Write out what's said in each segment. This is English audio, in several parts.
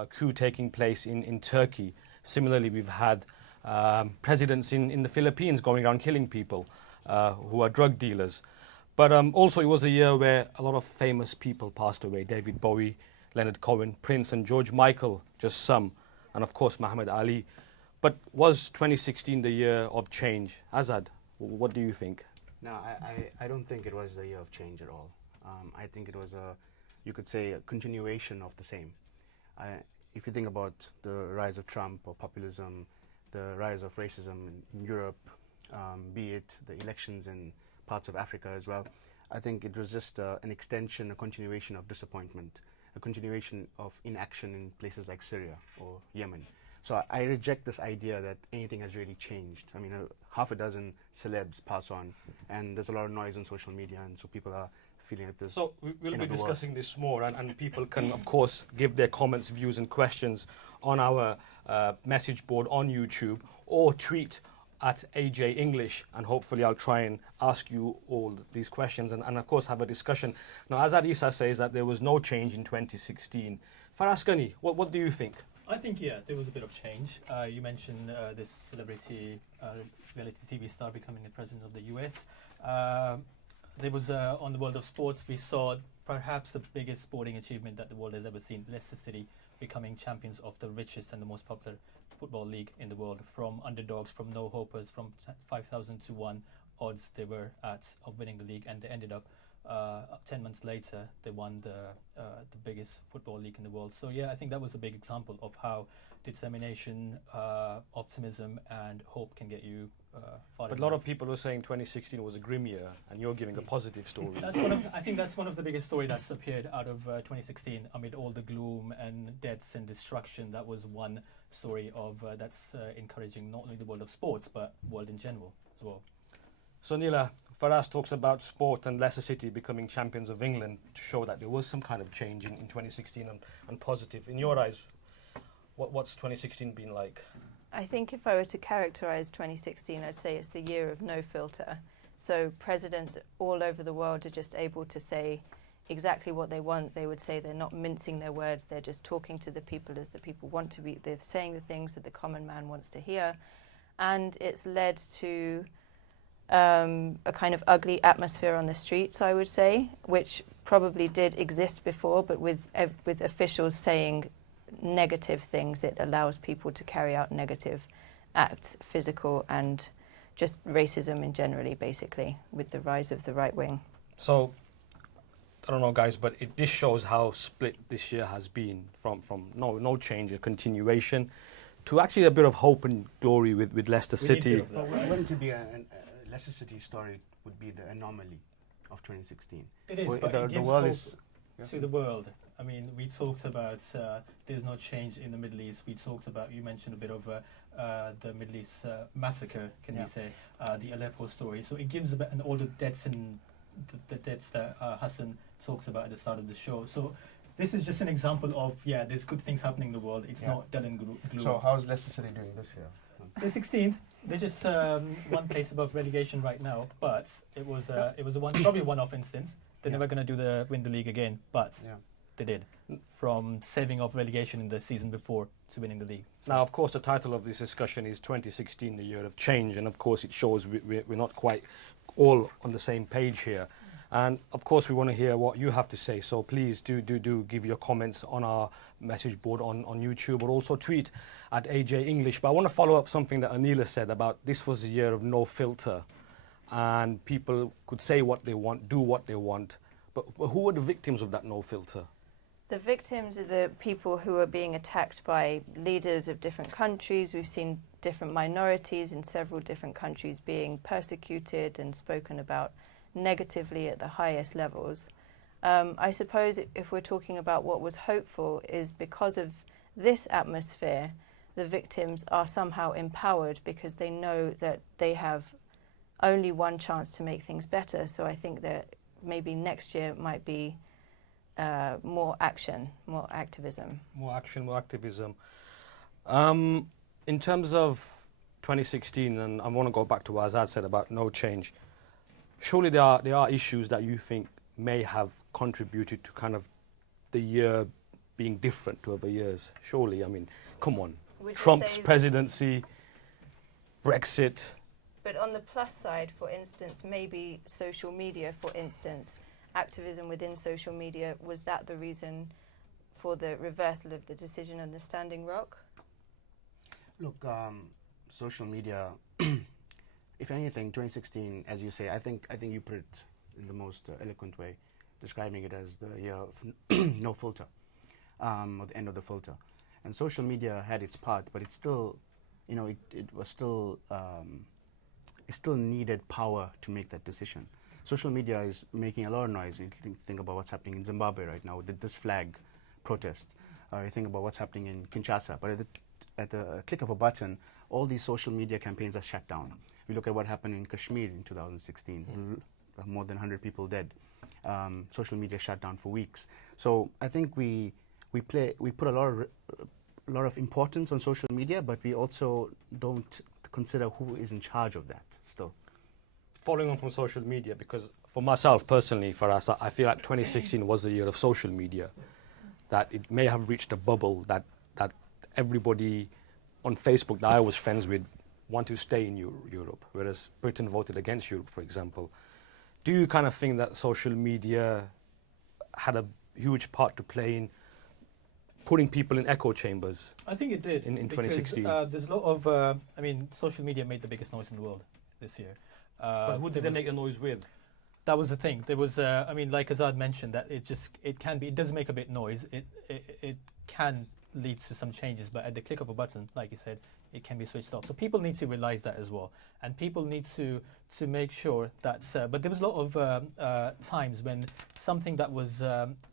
a coup taking place in Turkey. Similarly, we've had presidents in the Philippines going around killing people who are drug dealers. But also it was a year where a lot of famous people passed away. David Bowie, Leonard Cohen, Prince and George Michael, just some. And of course Mohammed Ali. But was 2016 the year of change? Azad, what do you think? No, I don't think it was the year of change at all. I think it was you could say, a continuation of the same. If you think about the rise of Trump or populism, the rise of racism in Europe, be it the elections in parts of Africa as well, I think it was just an extension, a continuation of disappointment, a continuation of inaction in places like Syria or Yemen. So I reject this idea that anything has really changed. I mean, half a dozen celebs pass on, and there's a lot of noise on social media, and so people are feeling like this. So we'll be discussing this more, and people can, of course, give their comments, views and questions on our message board on YouTube, or tweet at AJ English, and hopefully I'll try and ask you all these questions and of course have a discussion. Now, Azad Issa says that there was no change in 2016. Faraskani, what do you think? I think, yeah, there was a bit of change. You mentioned this celebrity reality TV star becoming the president of the US. There was, on the world of sports, we saw perhaps the biggest sporting achievement that the world has ever seen, Leicester City becoming champions of the richest and the most popular football league in the world, from underdogs, from no-hopers, from 5,000 to 1 odds they were at of winning the league, and they ended up 10 months later, they won the biggest football league in the world. So yeah, I think that was a big example of how determination, optimism and hope can get you far. But a lot of people were saying 2016 was a grim year, and you're giving a positive story. I think that's one of the biggest stories that's appeared out of 2016. Amid all the gloom and deaths and destruction, that was one story of that's encouraging not only the world of sports, but world in general as well. So Nila, Faraz talks about sport and Leicester City becoming champions of England to show that there was some kind of change in 2016 and positive. In your eyes, what's 2016 been like? I think if I were to characterize 2016, I'd say it's the year of no filter. So presidents all over the world are just able to say exactly what they want. They would say they're not mincing their words, they're just talking to the people as the people want to be. They're saying the things that the common man wants to hear. And it's led to a kind of ugly atmosphere on the streets, I would say, which probably did exist before, but with officials saying negative things, it allows people to carry out negative acts, physical and just racism in generally, basically, with the rise of the right wing. So, I don't know, guys, but this shows how split this year has been from no change, a continuation, to actually a bit of hope and glory with Leicester City. When to be a Leicester City story would be the anomaly of 2016. It is, but it gives hope to the world. I mean, we talked about there's no change in the Middle East. We talked about, you mentioned a bit of the Middle East massacre, can we say, the Aleppo story. So it gives and all the deaths and the deaths that Hassan talks about at the start of the show. So this is just an example of, yeah, there's good things happening in the world. It's not dull and gloom. So how's Leicester City doing this year? They're 16th. They're just one place above relegation right now, but it was probably a one-off instance. They're never going to win the league again, but they did, from saving off relegation in the season before to winning the league. So now, of course, the title of this discussion is 2016, the year of change, and of course it shows we're not quite all on the same page here. And of course we want to hear what you have to say, so please do give your comments on our message board on YouTube, or also tweet at AJ English. But I want to follow up something that Anila said about this was a year of no filter, and people could say what they want, do what they want. But who are the victims of that no filter? The victims are the people who are being attacked by leaders of different countries. We've seen different minorities in several different countries being persecuted and spoken about negatively at the highest levels. I suppose if we're talking about what was hopeful, is because of this atmosphere, the victims are somehow empowered because they know that they have only one chance to make things better. So I think that maybe next year might be more action, more activism. More action, more activism. In terms of 2016, and I want to go back to what Azad said about no change, surely there are issues that you think may have contributed to kind of the year being different to other years. Surely, I mean, come on. Would you Trump's say- presidency, Brexit. But on the plus side, for instance, maybe social media, for instance, activism within social media, was that the reason for the reversal of the decision on the Standing Rock? Look, social media, if anything, 2016, as you say, I think you put it in the most eloquent way, describing it as the year of no filter, or the end of the filter. And social media had its part, but it's still, you know, it was still, it still needed power to make that decision. Social media is making a lot of noise. You think about what's happening in Zimbabwe right now with this flag protest. You think about what's happening in Kinshasa. But at the click of a button, all these social media campaigns are shut down. We look at what happened in Kashmir in 2016, more than 100 people dead. Social media shut down for weeks. So I think we put a lot of importance on social media, but we also don't consider who is in charge of that still. Following on from social media, because for myself personally, for us, I feel like 2016 was the year of social media. That it may have reached a bubble that everybody on Facebook that I was friends with want to stay in Europe, whereas Britain voted against Europe, for example. Do you kind of think that social media had a huge part to play in putting people in echo chambers? I think it did. In because, 2016. There's a lot of, I mean, social media made the biggest noise in the world this year. But who did they make the noise with? That was the thing. There was, I mean, like Azad mentioned, that it does make a bit noise. It can lead to some changes, but at the click of a button, like you said, it can be switched off. So people need to realize that as well, and people need to make sure that. But there was a lot of times when something that was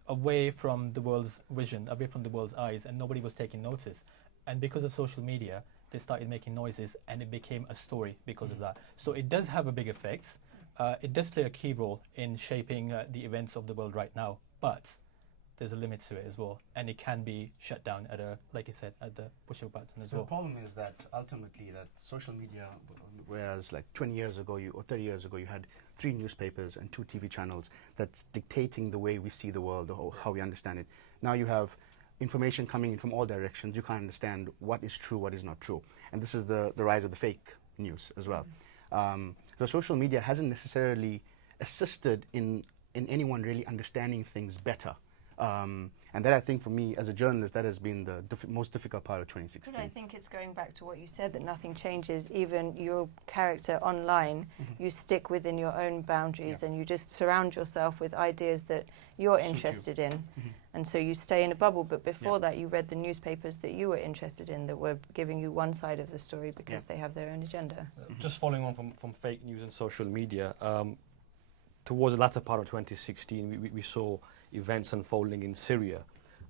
away from the world's vision, away from the world's eyes, and nobody was taking notice, and because of social media, they started making noises, and it became a story because of that. So it does have a big effect. It does play a key role in shaping the events of the world right now, but there's a limit to it as well, and it can be shut down at like you said, at the push of a button as well. The problem is that ultimately that social media, whereas like 20 years ago or 30 years ago, you had 3 newspapers and 2 TV channels that's dictating the way we see the world or how we understand it. Now you have information coming in from all directions. You can't understand what is true, what is not true. And this is the rise of the fake news as well. So social media hasn't necessarily assisted in anyone really understanding things better. And that, I think, for me as a journalist, that has been the most difficult part of 2016. But I think it's going back to what you said, that nothing changes. Even your character online, you stick within your own boundaries, and you just surround yourself with ideas that you're interested in. And so you stay in a bubble. But before that, you read the newspapers that you were interested in, that were giving you one side of the story because they have their own agenda. Just following on from fake news and social media, towards the latter part of 2016, we saw events unfolding in Syria,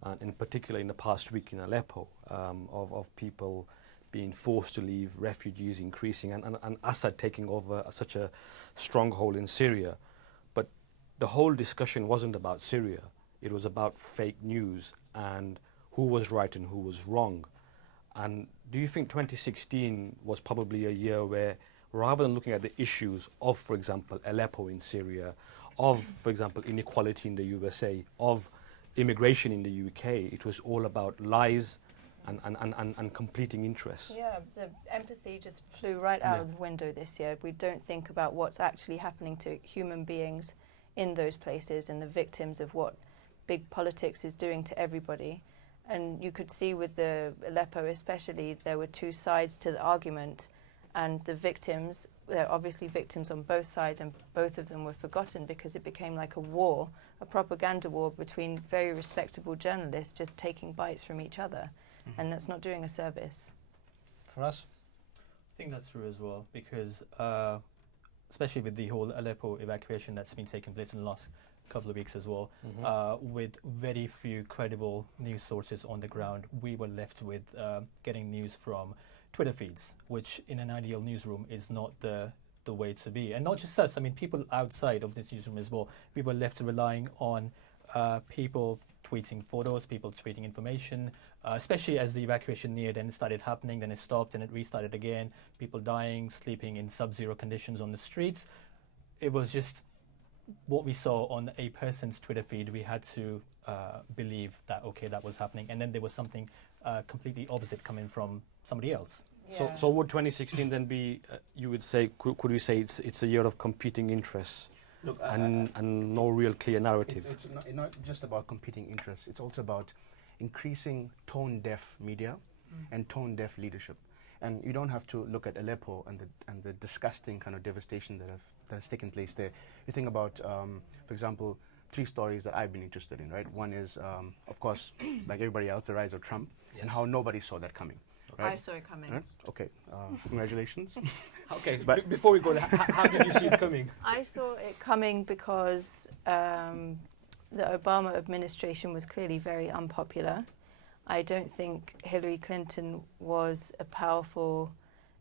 and in particular in the past week in Aleppo, of people being forced to leave, refugees increasing, and Assad taking over such a stronghold in Syria. But the whole discussion wasn't about Syria. It was about fake news and who was right and who was wrong. And do you think 2016 was probably a year where, rather than looking at the issues of, for example, Aleppo in Syria, of, for example, inequality in the USA, of immigration in the UK, it was all about lies and completing interests? Yeah, the empathy just flew right out of the window this year. We don't think about what's actually happening to human beings in those places and the victims of what big politics is doing to everybody. And you could see with the Aleppo especially, there were 2 sides to the argument, and the victims, there are obviously victims on both sides, and both of them were forgotten because it became like a war, a propaganda war between very respectable journalists just taking bites from each other. And that's not doing a service. For us? I think that's true as well, because especially with the whole Aleppo evacuation that's been taking place in the last couple of weeks as well, with very few credible news sources on the ground, we were left with getting news from Twitter feeds, which in an ideal newsroom is not the way to be. And not just us, I mean, people outside of this newsroom as well. We were left relying on people tweeting photos, people tweeting information, especially as the evacuation neared and it started happening, then it stopped and it restarted again, people dying, sleeping in sub-zero conditions on the streets. It was just what we saw on a person's Twitter feed. We had to believe that, okay, that was happening, and then there was something completely opposite coming from somebody else. Yeah. So would 2016 then be, you would say, could we say it's a year of competing interests Look, and no real clear narrative? It's not just about competing interests. It's also about increasing tone-deaf media and tone-deaf leadership. And you don't have to look at Aleppo and the disgusting kind of devastation that has taken place there. You think about, for example, 3 stories that I've been interested in, right? One is, of course, like everybody else, the rise of Trump, and how nobody saw that coming. Right? I saw it coming. Right? Okay, congratulations. Okay, But before we go there, how did you see it coming? I saw it coming because the Obama administration was clearly very unpopular. I don't think Hillary Clinton was a powerful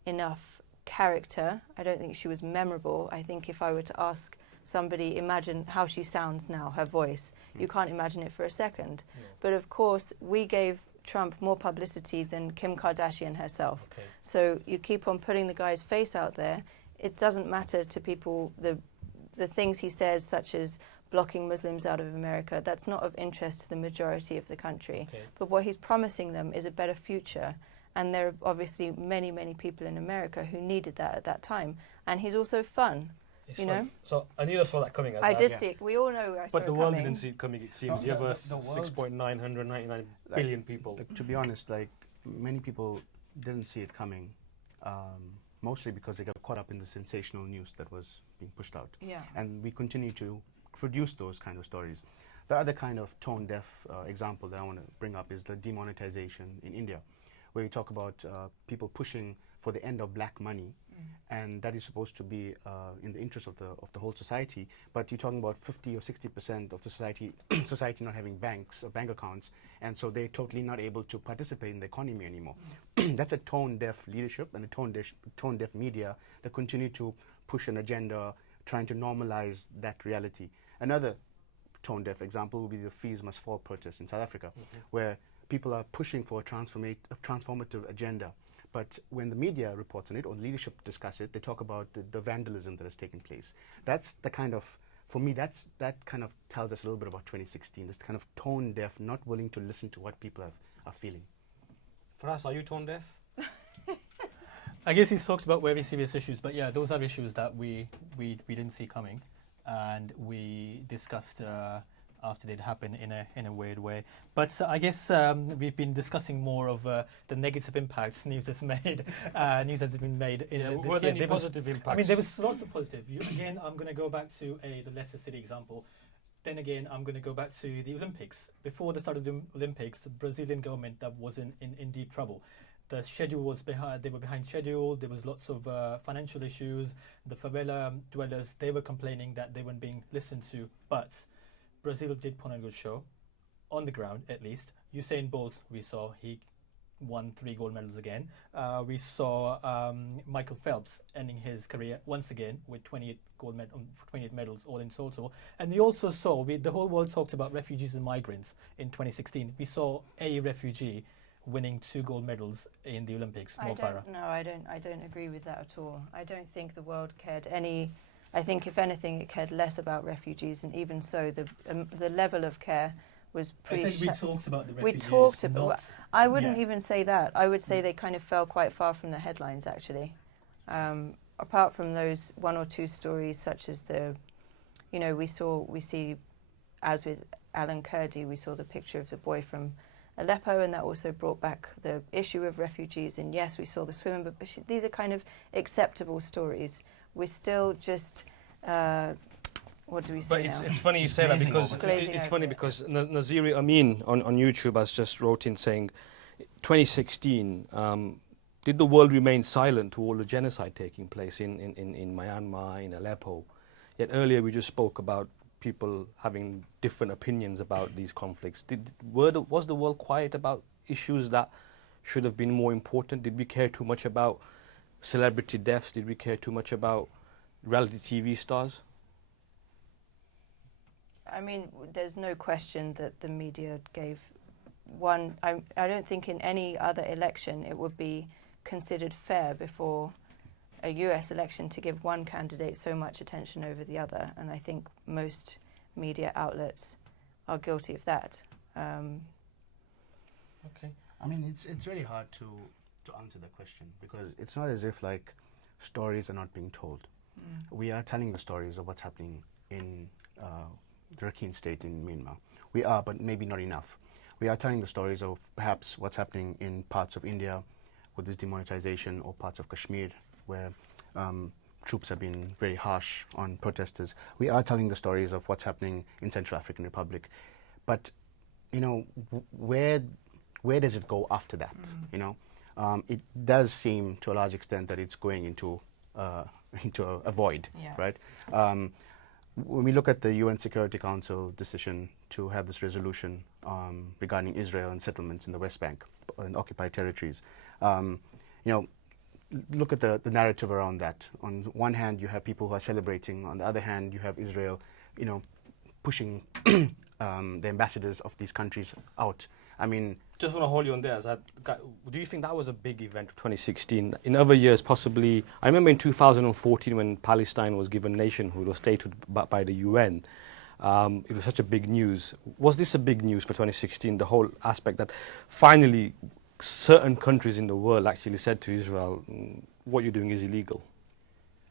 enough character. I don't think she was memorable. I think if I were to ask somebody, imagine how she sounds now, her voice, you can't imagine it for a second. Yeah. But of course, we gave Trump more publicity than Kim Kardashian herself. Okay. So you keep on putting the guy's face out there. It doesn't matter to people the things he says, such as blocking Muslims out of America. That's not of interest to the majority of the country. Okay. But what he's promising them is a better future. And there are obviously many, many people in America who needed that at that time. And he's also fun. It's You fun. know? So Anita saw that coming as I well. did yeah. see it. We all know I saw But it the world coming. didn't see it coming, it seems. No, You have the world- 6.999 billion people. Like, to be honest, like many people didn't see it coming, mostly because they got caught up in the sensational news that was being pushed out. Yeah. And we continue to produce those kind of stories. The other kind of tone-deaf example that I want to bring up is the demonetization in India, where you talk about people pushing for the end of black money, and that is supposed to be in the interest of the whole society. But you're talking about 50 or 60% of the society not having banks or bank accounts, and so they're totally not able to participate in the economy anymore. That's a tone-deaf leadership and a tone-deaf media that continue to push an agenda, trying to normalize that reality. Another tone-deaf example would be the Fees Must Fall protest in South Africa, where people are pushing for a transformative agenda. But when the media reports on it or leadership discuss it, they talk about the vandalism that has taken place. That's the kind of, for me, that kind of tells us a little bit about 2016, this kind of tone-deaf, not willing to listen to what people are feeling. Faraz, are you tone deaf? I guess he talks about very serious issues, but yeah, those are issues that we didn't see coming, and we discussed after they'd happened in a weird way. But I guess we've been discussing more of the negative impacts news has made. News has been made. Were there any positive impacts? I mean, there was lots of positive. Again, I'm going to go back to the Leicester City example. Then again, I'm going to go back to the Olympics. Before the start of the Olympics, the Brazilian government that was in deep trouble. The schedule was behind. They were behind schedule. There was lots of financial issues. The favela dwellers, they were complaining that they weren't being listened to. But Brazil did put on a good show, on the ground at least. Usain Bolt, we saw, he won 3 gold medals again. We saw Michael Phelps ending his career once again with 28 medals all in total. And we also saw, the whole world talked about refugees and migrants in 2016. We saw a refugee winning 2 gold medals in the Olympics. I don't agree with that at all. I don't think the world cared any. I think, if anything, it cared less about refugees, and even so, the level of care was I said we talked about the refugees. We talked about. not- I wouldn't yeah. even say that. I would say they kind of fell quite far from the headlines, actually. Apart from those 1 or 2 stories, such as we see, as with Alan Kurdi, we saw the picture of the boy from Aleppo, and that also brought back the issue of refugees. And yes, we saw the swimming, but these are kind of acceptable stories. We're still just, what do we say But now? it's funny you say that, Glazing because over it. it's funny because Naziri Amin on YouTube has just wrote in saying, 2016, did the world remain silent to all the genocide taking place in Myanmar, in Aleppo? Yet earlier we just spoke about people having different opinions about these conflicts. Was the world quiet about issues that should have been more important? Did we care too much about celebrity deaths? Did we care too much about reality TV stars? I mean, there's no question that the media gave one. I don't think in any other election it would be considered fair before a US election to give one candidate so much attention over the other. And I think most media outlets are guilty of that. Okay. I mean, it's really hard to answer that question, because it's not as if like stories are not being told. We are telling the stories of what's happening in the Rakhine state in Myanmar. We are, but maybe not enough. We are telling the stories of perhaps what's happening in parts of India with this demonetization, or parts of Kashmir where troops have been very harsh on protesters. We are telling the stories of what's happening in Central African Republic. But, you know, where does it go after that, you know? It does seem to a large extent that it's going into a void, right? When we look at the UN Security Council decision to have this resolution regarding Israel and settlements in the West Bank and occupied territories, you know, look at the narrative around that. On one hand, you have people who are celebrating. On the other hand, you have Israel, you know, pushing the ambassadors of these countries out. I mean, just want to hold you on there. Do you think that was a big event of 2016? In other years, possibly, I remember in 2014 when Palestine was given nationhood or statehood by the UN, it was such a big news. Was this a big news for 2016, the whole aspect that finally certain countries in the world actually said to Israel, what you're doing is illegal?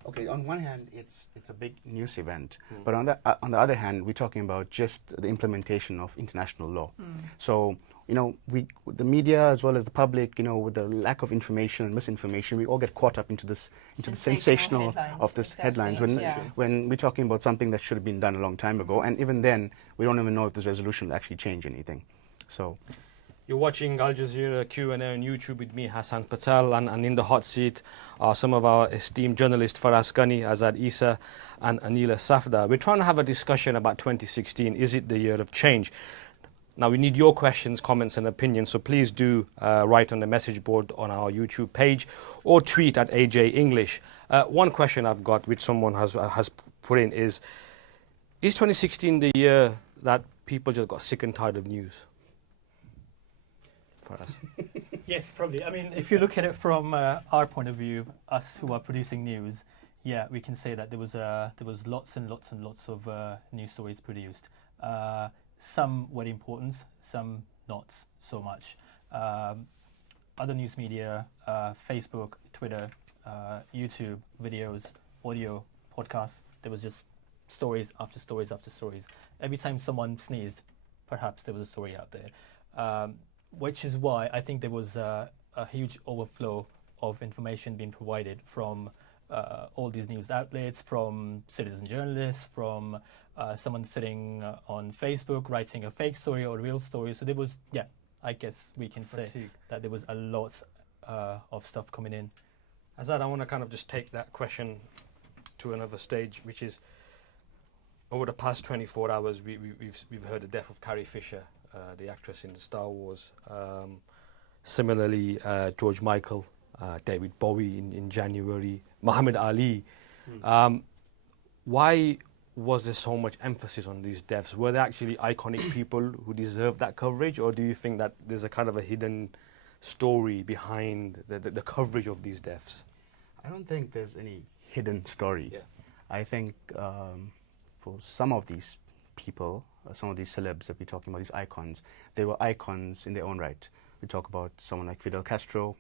Okay, on one hand, it's a big news event, but on the other hand, we're talking about just the implementation of international law. So, you know, the media as well as the public, you know, with the lack of information and misinformation, we all get caught up into the sensational headlines. of this headlines Exactly. when we're talking about something that should have been done a long time ago, and even then, we don't even know if this resolution will actually change anything. So. You're watching Al Jazeera Q&A on YouTube with me, Hassan Patel, and in the hot seat are some of our esteemed journalists, Faraz Ghani, Azad Isa, and Anila Safda. We're trying to have a discussion about 2016. Is it the year of change? Now, we need your questions, comments, and opinions, so please do write on the message board on our YouTube page or tweet at AJ English. One question I've got, which someone has put in, is 2016 the year that people just got sick and tired of news? For us. Yes, probably. I mean, if you look at it from our point of view, us who are producing news, yeah, we can say that there was lots and lots and lots of news stories produced. Some were important, some not so much. Other news media, Facebook, Twitter, YouTube, videos, audio, podcasts, there was just stories after stories after stories. Every time someone sneezed, perhaps there was a story out there. Which is why I think there was a huge overflow of information being provided from all these news outlets, from citizen journalists, from someone sitting on Facebook writing a fake story or a real story. So there was, yeah, I guess we can say that there was a lot of stuff coming in. Azad, I want to kind of just take that question to another stage, which is over the past 24 hours, we've heard the death of Carrie Fisher, the actress in the Star Wars. Similarly, George Michael, David Bowie in January, Mohammed Ali. Why was there so much emphasis on these deaths? Were there actually iconic people who deserve that coverage, or do you think that there's a kind of a hidden story behind the coverage of these deaths? I don't think there's any hidden story. Yeah. I think for some of these people, some of these celebs that we're talking about, these icons, they were icons in their own right. We talk about someone like Fidel Castro,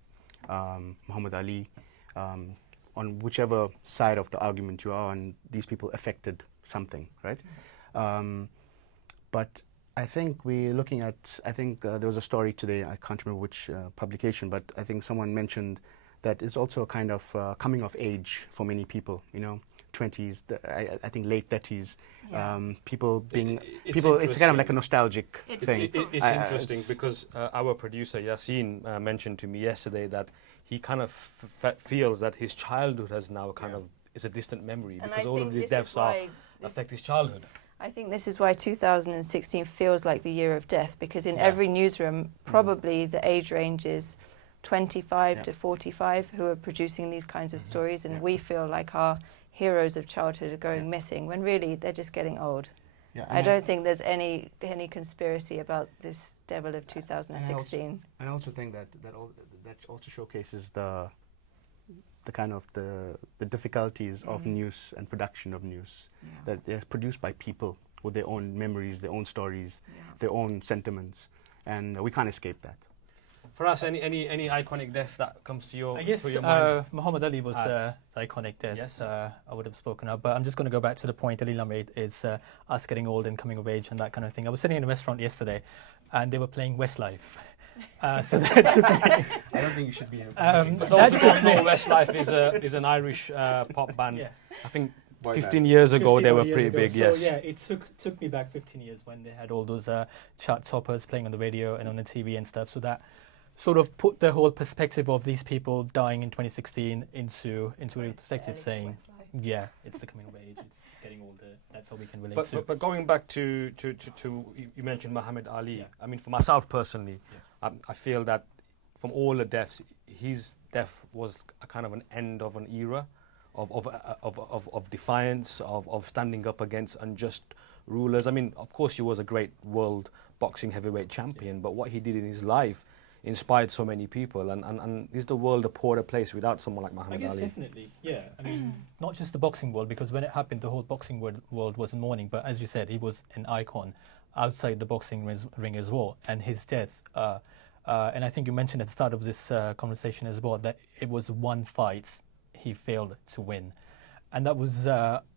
Muhammad Ali, on whichever side of the argument you are on, these people affected something, right? But I think we're looking at, there was a story today, I can't remember which publication, but I think someone mentioned that it's also a kind of coming of age for many people, you know, 20s, I think late 30s, people being, it's kind of like a nostalgic thing. It's interesting because our producer Yassine mentioned to me yesterday that he kind of feels that his childhood has now kind of is a distant memory, And because I all think of these this deaths is why affect his childhood. I think this is why 2016 feels like the year of death, because in every newsroom, probably the age range is 25 to 45 who are producing these kinds of stories, and we feel like our heroes of childhood are going missing, when really they're just getting old. I don't think there's any conspiracy about this devil of 2016. I also think that also showcases the kind of the difficulties of news and production of news, that they're produced by people with their own memories, their own stories, their own sentiments, and we can't escape that. For us, any iconic death that comes to your I guess to your mind? Muhammad Ali was the iconic death Yes. I would have spoken of. But I'm just going to go back to the point Alila made, is us getting old and coming of age and that kind of thing. I was sitting in a restaurant yesterday and they were playing Westlife. So that took me... I don't think you should be. For those who don't know, Westlife is an Irish pop band. Yeah. I think Boy 15 band. years ago 15 they were years pretty ago. big. So Yes. yeah, it took me back 15 years when they had all those chart toppers playing on the radio and on the TV and stuff. So that sort of put the whole perspective of these people dying in 2016 into a perspective, saying, yeah, it's the coming of age, it's getting older. That's how we can relate to. But going back to you mentioned Muhammad Ali. Yeah. I mean, for myself personally, I feel that from all the deaths, his death was a kind of an end of an era of defiance, of standing up against unjust rulers. I mean, of course, he was a great world boxing heavyweight champion, but what he did in his life inspired so many people, and is the world a poorer place without someone like I Muhammad guess Ali? definitely, yeah. I mean, not just the boxing world, because when it happened, the whole boxing world was in mourning. But as you said, he was an icon outside the boxing ring as well. And his death, and I think you mentioned at the start of this conversation as well, that it was one fight he failed to win. And that was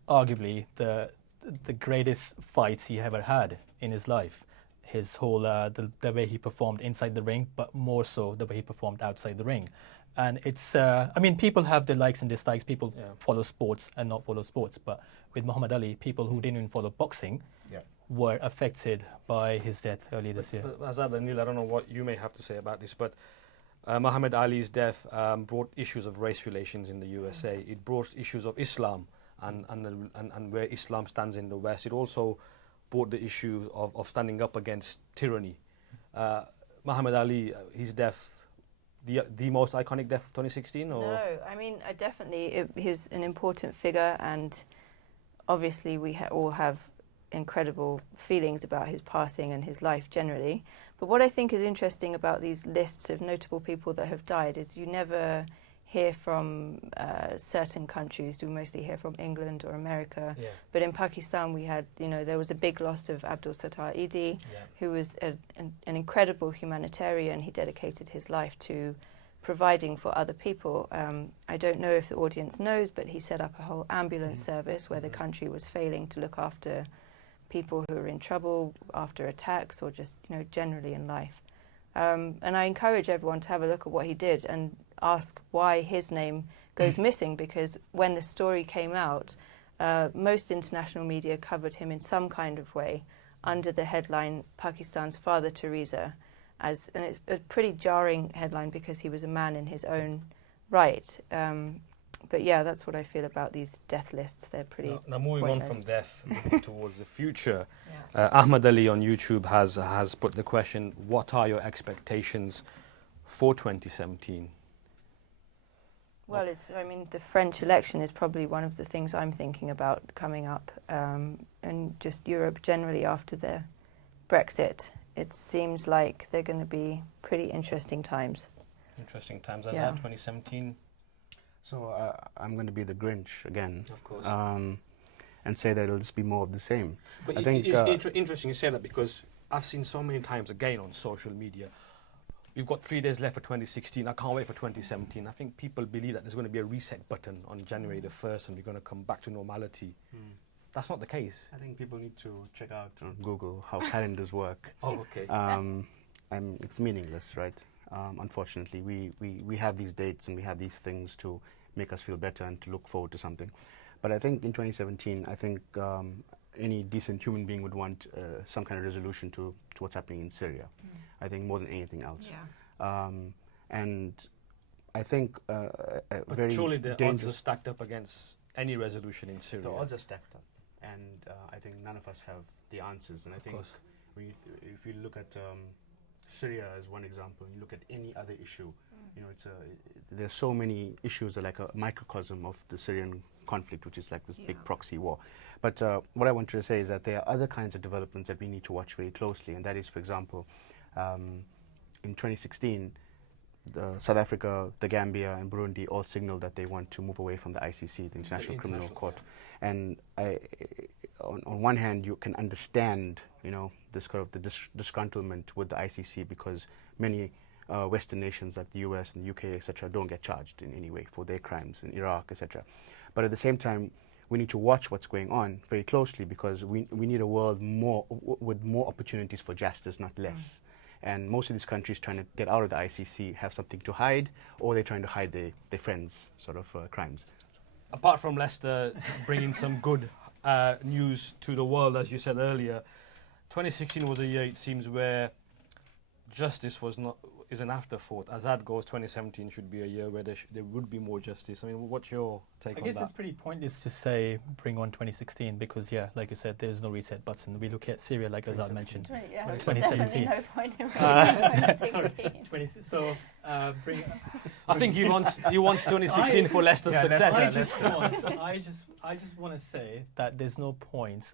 arguably the greatest fight he ever had in his life. His whole, the way he performed inside the ring, but more so the way he performed outside the ring. And it's, I mean, people have their likes and dislikes. People follow sports and not follow sports. But with Muhammad Ali, people who didn't even follow boxing were affected by his death earlier this year. But Azad and Neil, I don't know what you may have to say about this, but Muhammad Ali's death brought issues of race relations in the USA. It brought issues of Islam and where Islam stands in the West. It also brought the issue of standing up against tyranny. Muhammad Ali, his death, the most iconic death of 2016? Or? No, I mean, definitely he's an important figure, and obviously we all have incredible feelings about his passing and his life generally. But what I think is interesting about these lists of notable people that have died is you never hear from certain countries. We mostly hear from England or America. Yeah. But in Pakistan, we had, there was a big loss of Abdul Sattar Idi, who was an incredible humanitarian. He dedicated his life to providing for other people. I don't know if the audience knows, but he set up a whole ambulance service where the country was failing to look after people who are in trouble after attacks or just, generally in life. And I encourage everyone to have a look at what he did and ask why his name goes missing, because when the story came out, most international media covered him in some kind of way under the headline Pakistan's Father Teresa, and it's a pretty jarring headline because he was a man in his own right. But yeah, that's what I feel about these death lists. They're pretty Now moving pointless. on from death, moving towards the future, Ahmad Ali on YouTube has put the question, what are your expectations for 2017? Well, the French election is probably one of the things I'm thinking about coming up, and just Europe generally after the Brexit. It seems like they're going to be pretty interesting times. Interesting times as 2017. So I'm going to be the Grinch again. Of course. And say that it'll just be more of the same. But I think it's interesting you say that, because I've seen so many times again on social media, we've got 3 days left for 2016, I can't wait for 2017. I think people believe that there's going to be a reset button on January the 1st and we're going to come back to normality. That's not the case. I think people need to check out on Google how calendars work. Oh, okay. And it's meaningless, right? Unfortunately, we have these dates and we have these things to make us feel better and to look forward to something. But I think in 2017, I think any decent human being would want some kind of resolution to what's happening in Syria. I think more than anything else. And I think very surely the odds dangerous. are stacked up against any resolution in Syria. The odds are stacked up, and I think none of us have the answers. And I think if you look at Syria as one example, you look at any other issue, there's so many issues that are like a microcosm of the Syrian conflict, which is like this big proxy war. But what I wanted to say is that there are other kinds of developments that we need to watch very closely, and that is, for example, in 2016, South Africa, the Gambia, and Burundi all signaled that they want to move away from the ICC, the International Criminal Court. And on one hand, you can understand, this kind of the disgruntlement with the ICC, because many Western nations like the US and the UK, etc., don't get charged in any way for their crimes in Iraq, etc. But at the same time, we need to watch what's going on very closely, because we need a world with more opportunities for justice, not less. And most of these countries trying to get out of the ICC have something to hide, or they're trying to hide their friends' sort of crimes. Apart from Leicester bringing some good news to the world, as you said earlier, 2016 was a year, it seems, where justice is an afterthought. As that goes, 2017 should be a year where there would be more justice. I mean, what's your take on that? I guess it's pretty pointless to say bring on 2016 because, yeah, like you said, there's no reset button. We look at Syria, like Azad mentioned. 2017. Definitely no point in bringing 2016. So, I think he wants 2016 for Leicester's success. I just want to say that there's no point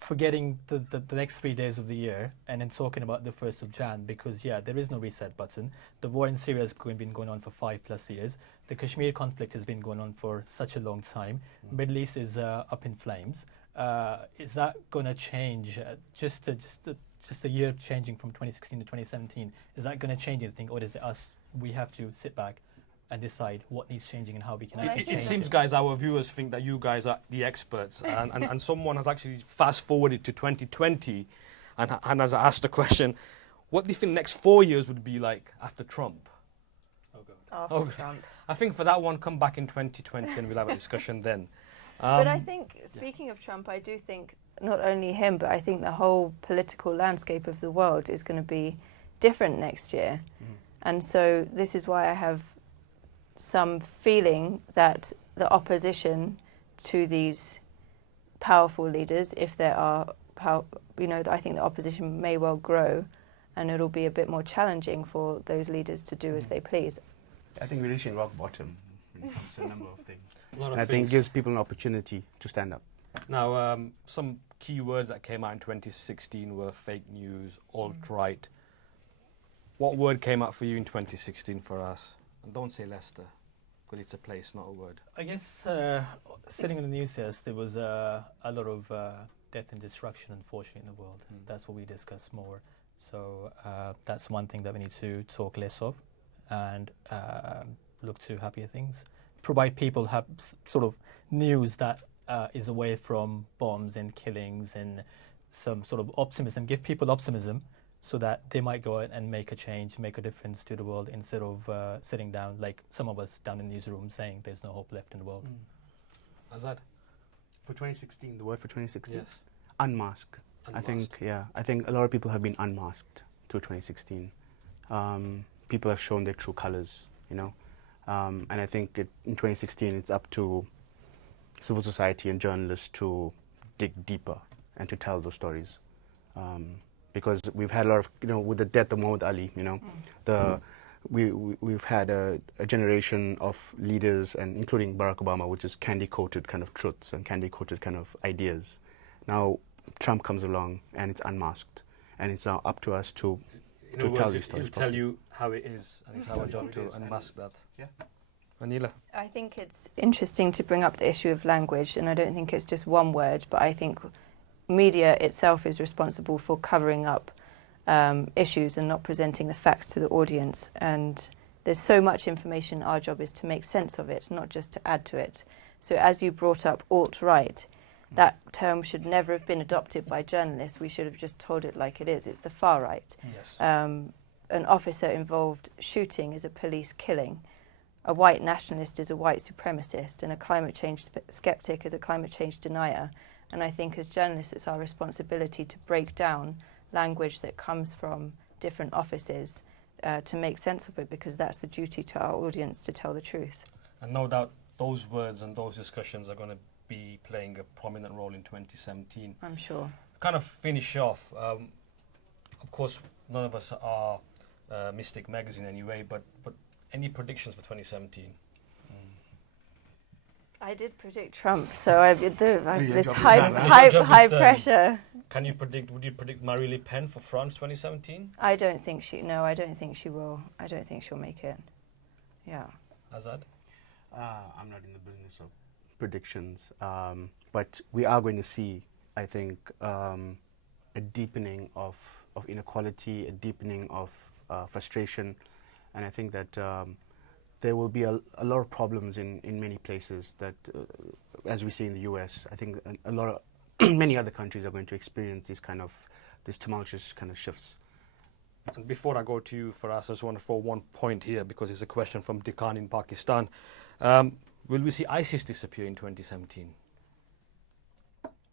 forgetting the next 3 days of the year and then talking about the 1st of Jan, because, yeah, there is no reset button. The war in Syria has been going on for 5+ years. The Kashmir conflict has been going on for such a long time. Middle East is up in flames. Is that going to change? Just a year changing from 2016 to 2017, is that going to change anything, or is it us? We have to sit back and decide what needs changing and how we can actually change it. It seems, guys, our viewers think that you guys are the experts, and someone has actually fast-forwarded to 2020 and has asked the question, what do you think the next 4 years would be like after Trump? After Trump. I think for that one, come back in 2020 and we'll have a discussion then. But I think, speaking of Trump, I do think not only him, but I think the whole political landscape of the world is going to be different next year. And so this is why I have some feeling that the opposition to these powerful leaders, if there are, I think the opposition may well grow, and it'll be a bit more challenging for those leaders to do as they please. I think we're reaching rock bottom when it comes to a number of things. I think it gives people an opportunity to stand up. Now, some key words that came out in 2016 were fake news, alt-right. What word came out for you in 2016 for us? And don't say Leicester, because it's a place, not a word. I guess sitting in the news, yes, there was a lot of death and destruction, unfortunately, in the world. That's what we discuss more. So that's one thing that we need to talk less of and look to happier things. Provide people have sort of news that is away from bombs and killings and some sort of optimism. Give people optimism so that they might go out and make a change, make a difference to the world, instead of sitting down like some of us down in the newsroom saying there's no hope left in the world. Azad? For 2016, the word for 2016? Yes. Unmask. I think a lot of people have been unmasked through 2016. People have shown their true colors, and I think in 2016 it's up to civil society and journalists to dig deeper and to tell those stories. Because we've had a lot of, with the death of Mohammed Ali, we've had a generation of leaders, and including Barack Obama, which is candy-coated kind of truths and candy-coated kind of ideas. Now Trump comes along and it's unmasked, and it's now up to us to tell these stories. He'll tell you how it is, and it's our job to unmask that. Yeah. Anila? I think it's interesting to bring up the issue of language, and I don't think it's just one word, but I think media itself is responsible for covering up issues and not presenting the facts to the audience. And there's so much information, our job is to make sense of it, not just to add to it. So as you brought up alt-right, that term should never have been adopted by journalists. We should have just told it like it is. It's the far right. Yes. An officer-involved shooting is a police killing. A white nationalist is a white supremacist, and a climate change skeptic is a climate change denier. And I think as journalists, it's our responsibility to break down language that comes from different offices to make sense of it, because that's the duty to our audience to tell the truth. And no doubt those words and those discussions are going to be playing a prominent role in 2017. I'm sure. Kind of finish off, of course, none of us are Mystic Magazine anyway, but any predictions for 2017? I did predict Trump, so I've this high pressure. Can you predict? Would you predict Marine Le Pen for France 2017? I don't think she. No, I don't think she will. I don't think she'll make it. Yeah. Azad? I'm not in the business of predictions, but we are going to see, I think, a deepening of inequality, a deepening of frustration, and I think that there will be a lot of problems in many places that, as we see in the US, I think a lot of many other countries are going to experience these tumultuous kind of shifts. And before I go to you, Faraz, I just want to throw one point here because it's a question from Deccan in Pakistan. Will we see ISIS disappear in 2017?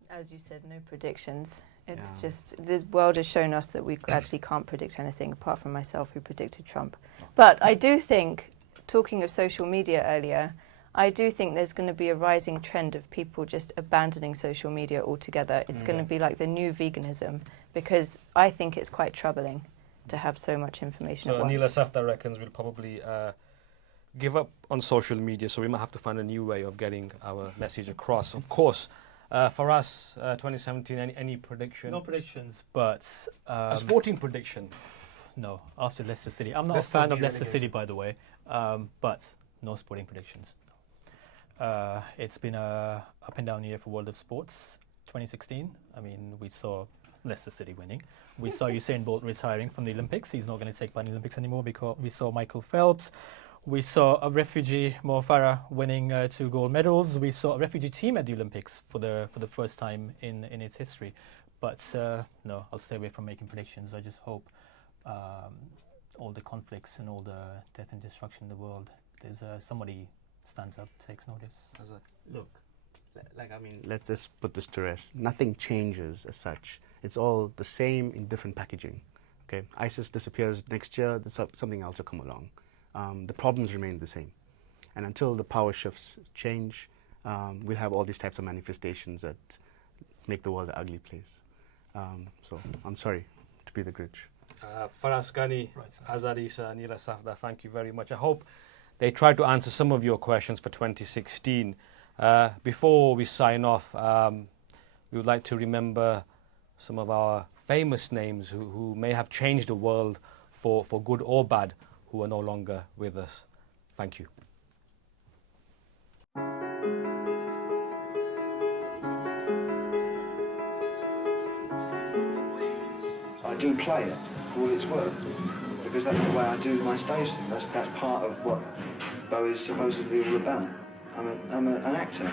As you said, no predictions. It's just, the world has shown us that we actually can't predict anything, apart from myself, who predicted Trump. But I do think, talking of social media earlier, I do think there's going to be a rising trend of people just abandoning social media altogether. It's going to be like the new veganism, because I think it's quite troubling to have so much information at So once. Neela Safdar reckons we'll probably give up on social media, so we might have to find a new way of getting our message across. Of course, for us, 2017, any prediction? No predictions, but A sporting prediction? no. After Leicester City, I'm not Leicester a fan will of be Leicester City, relegated. by the way, but no sporting predictions. It's been a up and down year for World of Sports. 2016, I mean, we saw Leicester City winning. We saw Usain Bolt retiring from the Olympics. He's not going to take part in the Olympics anymore, because we saw Michael Phelps. We saw a refugee, Mo Farah, winning 2 gold medals. We saw a refugee team at the Olympics for the first time in its history. But no, I'll stay away from making predictions. I just hope all the conflicts and all the death and destruction in the world, there's somebody stands up, takes notice. Look, I mean, let's just put this to rest. Nothing changes as such. It's all the same in different packaging. Okay, ISIS disappears next year, something else will come along. The problems remain the same. And until the power shifts change, we'll have all these types of manifestations that make the world an ugly place. So I'm sorry to be the Grinch. Faraz Ghani, Right. Azad Isa, Neela Safdar, thank you very much. I hope they tried to answer some of your questions for 2016. Before we sign off, we would like to remember some of our famous names who may have changed the world for good or bad, who are no longer with us. Thank you. I do play it for all it's worth, because that's the way I do my stage thing. That's part of what Bowie's supposedly all about. I'm an actor.